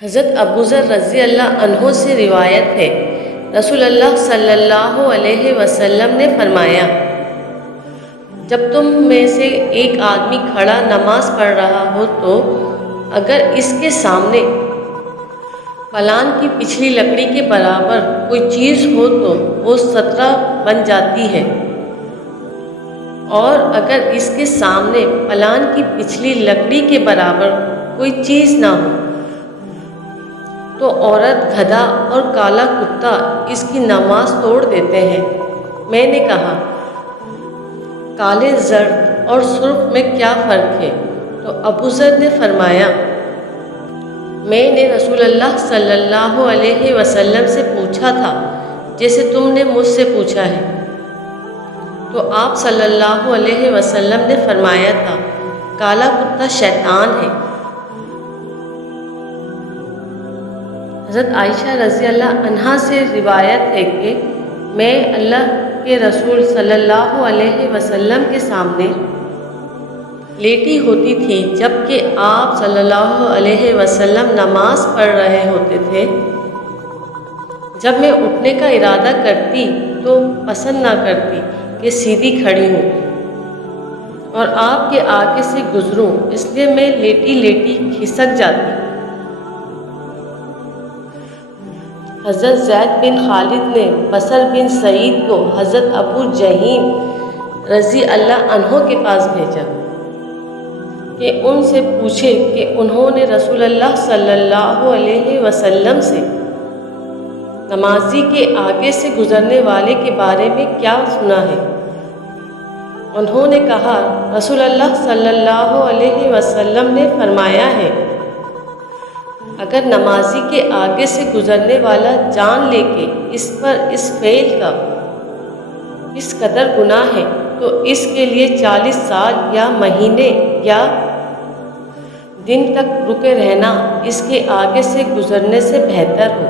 حضرت ابو ذر رضی اللہ عنہ سے روایت ہے، رسول اللہ صلی اللہ علیہ وسلم نے فرمایا، جب تم میں سے ایک آدمی کھڑا نماز پڑھ رہا ہو تو اگر اس کے سامنے پلان کی پچھلی لکڑی کے برابر کوئی چیز ہو تو وہ سترہ بن جاتی ہے، اور اگر اس کے سامنے پلان کی پچھلی لکڑی کے برابر کوئی چیز نہ ہو تو عورت، گدھا اور کالا کتا اس کی نماز توڑ دیتے ہیں۔ میں نے کہا، کالے، زرد اور سرخ میں کیا فرق ہے؟ تو ابو ذر نے فرمایا، میں نے رسول اللہ صلی اللہ علیہ وسلم سے پوچھا تھا جیسے تم نے مجھ سے پوچھا ہے، تو آپ صلی اللہ علیہ وسلم نے فرمایا تھا، کالا کتا شیطان ہے۔ حضرت عائشہ رضی اللہ عنہا سے روایت ہے کہ میں اللہ کے رسول صلی اللہ علیہ وسلم کے سامنے لیٹی ہوتی تھی جبکہ آپ صلی اللہ علیہ وسلم نماز پڑھ رہے ہوتے تھے۔ جب میں اٹھنے کا ارادہ کرتی تو پسند نہ کرتی کہ سیدھی کھڑی ہوں اور آپ کے آگے سے گزروں، اس لیے میں لیٹی لیٹی کھسک جاتی۔ حضرت زید بن خالد نے بصر بن سعید کو حضرت ابو جہیم رضی اللہ عنہ کے پاس بھیجا کہ ان سے پوچھے کہ انہوں نے رسول اللہ صلی اللہ علیہ وسلم سے نمازی کے آگے سے گزرنے والے کے بارے میں کیا سنا ہے۔ انہوں نے کہا، رسول اللہ صلی اللہ علیہ وسلم نے فرمایا ہے، اگر نمازی کے آگے سے گزرنے والا جان لے کہ اس پر اس فعل کا اس قدر گناہ ہے تو اس کے لیے 40 سال یا مہینے یا دن تک رکے رہنا اس کے آگے سے گزرنے سے بہتر ہو۔